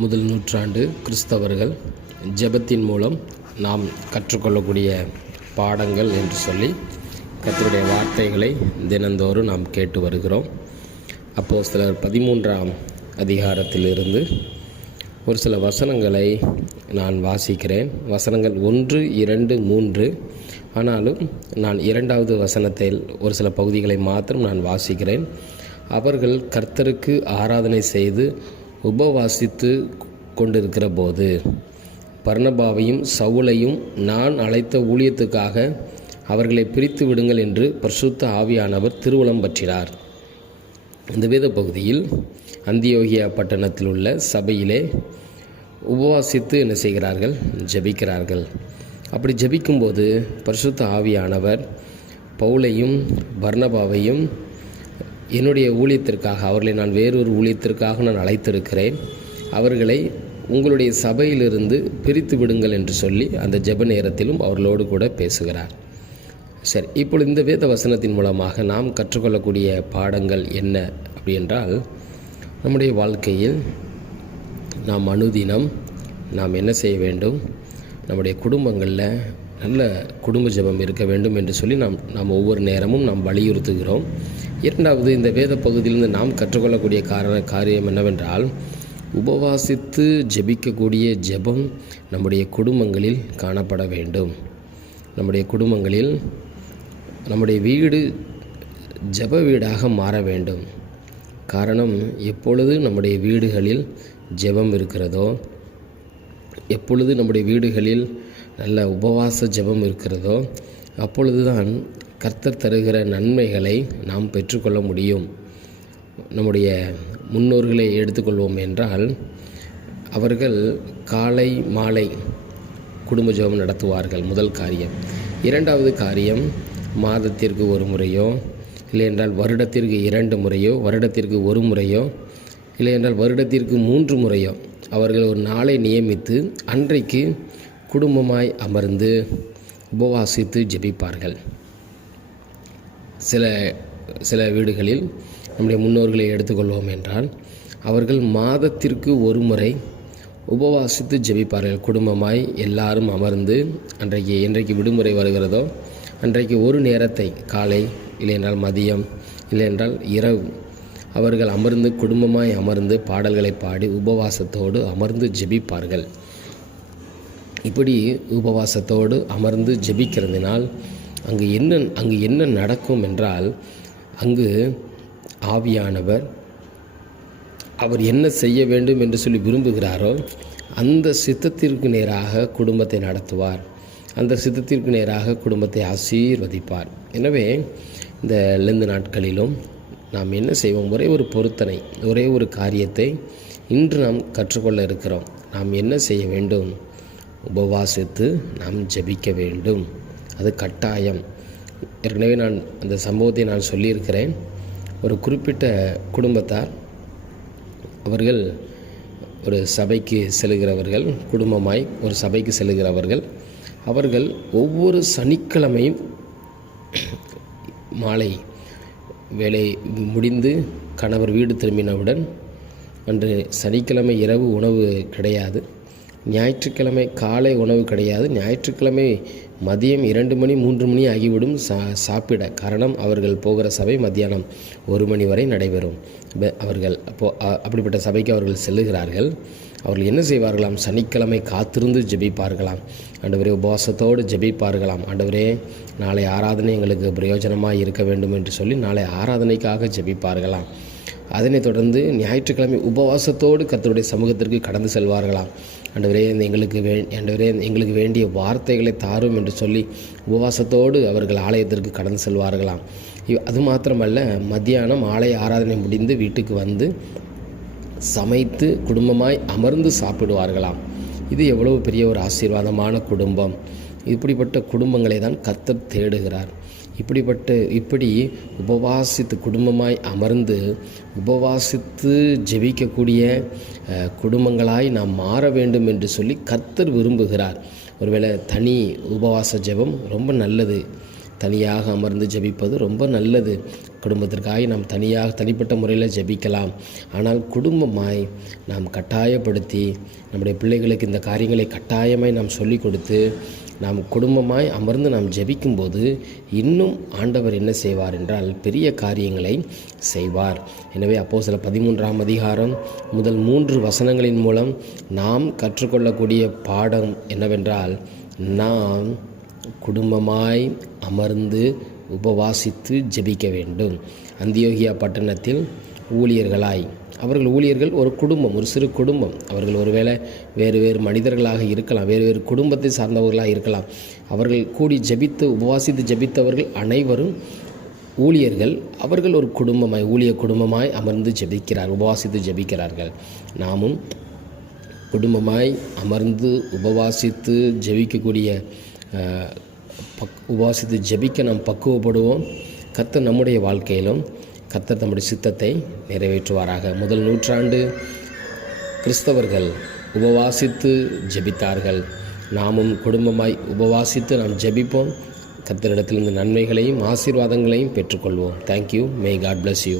முதல் நூற்றாண்டு கிறிஸ்தவர்கள் ஜெபத்தின் மூலம் நாம் கற்றுக்கொள்ளக்கூடிய பாடங்கள் என்று சொல்லி கர்த்தருடைய வார்த்தைகளை தினந்தோறும் நாம் கேட்டு வருகிறோம். அப்போஸ்தலர் 13ஆம் அதிகாரத்திலிருந்து ஒரு சில வசனங்களை நான் வாசிக்கிறேன். வசனங்கள் 1, 2, 3. ஆனாலும் நான் 2வது வசனத்தில் ஒரு சில பகுதிகளை மாத்திரம் நான் வாசிக்கிறேன். அவர்கள் கர்த்தருக்கு ஆராதனை செய்து உபவாசித்து கொண்டிருக்கிற போது பர்னபாவையும் சவுலையும் நான் அழைத்த ஊழியத்துக்காக அவர்களை பிரித்து விடுங்கள் என்று பரிசுத்த ஆவியானவர் திருவுளம் பற்றினார். இந்த வேத பகுதியில் அந்தியோகியா பட்டணத்தில் உள்ள சபையிலே உபவாசித்து என்ன செய்கிறார்கள்? ஜெபிக்கிறார்கள். அப்படி ஜெபிக்கும்போது பரிசுத்த ஆவியானவர் பவுலையும் பர்னபாவையும் என்னுடைய ஊழியத்திற்காக, அவர்களை நான் வேறொரு ஊழியத்திற்காக நான் அழைத்திருக்கிறேன், அவர்களை உங்களுடைய சபையிலிருந்து பிரித்து விடுங்கள் என்று சொல்லி அந்த ஜெப நேரத்திலும் அவர்களோடு கூட பேசுகிறார். சரி, இப்பொழுது இந்த வேத வசனத்தின் மூலமாக நாம் கற்றுக்கொள்ளக்கூடிய பாடங்கள் என்ன அப்படி என்றால், நம்முடைய வாழ்க்கையில் நாம் அனுதினம் நாம் என்ன செய்ய வேண்டும்? நம்முடைய குடும்பங்களில் நல்ல குடும்ப ஜெபம் இருக்க வேண்டும் என்று சொல்லி நாம் ஒவ்வொரு நேரமும் நாம் வலியுறுத்துகிறோம். இரண்டாவது, இந்த வேத பகுதியிலிருந்து நாம் கற்றுக்கொள்ளக்கூடிய காரியம் என்னவென்றால், உபவாசித்து ஜெபிக்கக்கூடிய ஜெபம் நம்முடைய குடும்பங்களில் காணப்பட வேண்டும். நம்முடைய குடும்பங்களில் நம்முடைய வீடு ஜெப வீடாக மாற வேண்டும். காரணம், எப்பொழுது நம்முடைய வீடுகளில் ஜெபம் இருக்கிறதோ, எப்பொழுது நம்முடைய வீடுகளில் நல்ல உபவாச ஜெபம் இருக்கிறதோ, அப்பொழுதுதான் கர்த்தர் தருகிற நன்மைகளை நாம் பெற்றுக்கொள்ள முடியும். நம்முடைய முன்னோர்களை எடுத்துக்கொள்வோம் என்றால், அவர்கள் காலை மாலை குடும்ப ஜெபம் நடத்துவார்கள். முதல் காரியம். இரண்டாவது காரியம், மாதத்திற்கு ஒரு முறையோ, இல்லை என்றால் வருடத்திற்கு 2 முறையோ, வருடத்திற்கு 1 முறையோ, இல்லை என்றால் வருடத்திற்கு 3 முறையோ அவர்கள் ஒரு நாளை நியமித்து அன்றைக்கு குடும்பமாய் அமர்ந்து உபவாசித்து ஜெபிப்பார்கள். சில வீடுகளில் நம்முடைய முன்னோர்களை எடுத்துக்கொள்வோம் என்றால், அவர்கள் மாதத்திற்கு 1 முறை உபவாசித்து ஜெபிப்பார்கள். குடும்பமாய் எல்லாரும் அமர்ந்து என்றைக்கு விடுமுறை வருகிறதோ அன்றைக்கு ஒரு நேரத்தை, காலை இல்லை என்றால் மதியம் இல்லை என்றால் இரவு, அவர்கள் அமர்ந்து குடும்பமாய் அமர்ந்து பாடல்களை பாடி உபவாசத்தோடு அமர்ந்து ஜெபிப்பார்கள். இப்படி உபவாசத்தோடு அமர்ந்து ஜெபிக்கிறதுனால் அங்கு என்ன நடக்கும் என்றால், அங்கு ஆவியானவர் அவர் என்ன செய்ய வேண்டும் என்று சொல்லி விரும்புகிறாரோ அந்த சித்தத்திற்கு நேராக குடும்பத்தை நடத்துவார். அந்த சித்தத்திற்கு நேராக குடும்பத்தை ஆசீர்வதிப்பார். எனவே இந்த லெந்து நாட்களிலும் நாம் என்ன செய்வோம்? ஒரே ஒரு பொருத்தனை, ஒரே ஒரு காரியத்தை இன்று நாம் கற்றுக்கொள்ள இருக்கிறோம். நாம் என்ன செய்ய வேண்டும்? உபவாசித்து நாம் ஜெபிக்க வேண்டும். அது கட்டாயம். ஏற்கனவே நான் அந்த சம்பவத்தை நான் சொல்லியிருக்கிறேன். ஒரு குறிப்பிட்ட குடும்பத்தார், அவர்கள் ஒரு சபைக்கு செல்கிறவர்கள், குடும்பமாய் ஒரு சபைக்கு செல்கிறவர்கள். அவர்கள் ஒவ்வொரு சனிக்கிழமையும் மாலை வேலை முடிந்து கணவர் வீடு திரும்பினவுடன், அன்று சனிக்கிழமை இரவு உணவு கிடையாது, ஞாயிற்றுக்கிழமை காலை உணவு கிடையாது, ஞாயிற்றுக்கிழமை மதியம் 2 மணி 3 மணி ஆகிவிடும் சாப்பிட. காரணம், அவர்கள் போகிற சபை மத்தியானம் 1 மணி வரை நடைபெறும். அவர்கள் அப்படிப்பட்ட சபைக்கு அவர்கள் செல்லுகிறார்கள். அவர்கள் என்ன செய்வார்களாம்? சனிக்கிழமை காத்திருந்து ஜெபிப்பார்களாம். ஆண்டவரே, உபவாசத்தோடு ஜெபிப்பார்களாம். ஆண்டவரே, நாளை ஆராதனை எங்களுக்கு பிரயோஜனமாக இருக்க வேண்டும் என்று சொல்லி நாளை ஆராதனைக்காக ஜெபிப்பார்களாம். அதனைத் தொடர்ந்து ஞாயிற்றுக்கிழமை உபவாசத்தோடு கர்த்தருடைய சமூகத்திற்கு கடந்து செல்வார்களாம். ஆண்டவரே, எங்களுக்கு வேண்டிய வார்த்தைகளை தாரும் என்று சொல்லி உபவாசத்தோடு அவர்கள் ஆலயத்திற்கு கடந்து செல்வார்களாம். அது மாத்திரமல்ல, மத்தியானம் ஆலய ஆராதனை முடிந்து வீட்டுக்கு வந்து சமைத்து குடும்பமாய் அமர்ந்து சாப்பிடுவார்களாம். இது எவ்வளவு பெரிய ஒரு ஆசீர்வாதமான குடும்பம்! இப்படிப்பட்ட குடும்பங்களை தான் கர்த்தர் தேடுகிறார். இப்படி உபவாசித்து குடும்பமாய் அமர்ந்து உபவாசித்து ஜெபிக்கக்கூடிய குடும்பங்களாய் நாம் மாற வேண்டும் என்று சொல்லி கர்த்தர் விரும்புகிறார். ஒருவேளை தனி உபவாச ஜெபம் ரொம்ப நல்லது, தனியாக அமர்ந்து ஜெபிப்பது ரொம்ப நல்லது. குடும்பத்திற்காக நாம் தனிப்பட்ட முறையில் ஜெபிக்கலாம். ஆனால் குடும்பமாய் நாம் கட்டாயப்படுத்தி நம்முடைய பிள்ளைகளுக்கு இந்த காரியங்களை கட்டாயமாய் நாம் சொல்லிக் கொடுத்து நாம் குடும்பமாய் அமர்ந்து நாம் ஜெபிக்கும்போது இன்னும் ஆண்டவர் என்ன செய்வார் என்றால் பெரிய காரியங்களை செய்வார். எனவே அப்போஸ்தலர் 13ஆம் அதிகாரம் முதல் 3 வசனங்களின் மூலம் நாம் கற்றுக்கொள்ளக்கூடிய பாடம் என்னவென்றால், நாம் குடும்பமாய் அமர்ந்து உபவாசித்து ஜெபிக்க வேண்டும். அந்தியோகியா பட்டணத்தில் ஊழியர்கள் ஒரு குடும்பம், ஒரு சிறு குடும்பம். அவர்கள் ஒருவேளை வேறு மனிதர்களாக இருக்கலாம், வேறு குடும்பத்தை சார்ந்தவர்களாக இருக்கலாம். அவர்கள் கூடி உபவாசித்து ஜெபித்தவர்கள் அனைவரும் ஊழியர்கள். அவர்கள் ஒரு குடும்பமாய், குடும்பமாய் அமர்ந்து உபவாசித்து ஜெபிக்கிறார்கள். நாமும் குடும்பமாய் அமர்ந்து உபவாசித்து உபவாசித்து ஜெபிக்க நாம் பக்குவப்படுவோம். கர்த்தர் நம்முடைய வாழ்க்கையிலும் கர்த்தர் தம்முடைய சித்தத்தை நிறைவேற்றுவாராக. முதல் நூற்றாண்டு கிறிஸ்தவர்கள் உபவாசித்து ஜெபித்தார்கள். நாமும் குடும்பமாய் உபவாசித்து நாம் ஜெபிப்போம். கர்த்தரிடத்திலிருந்து நன்மைகளையும் ஆசீர்வாதங்களையும் பெற்றுக்கொள்வோம். Thank you. May God bless you.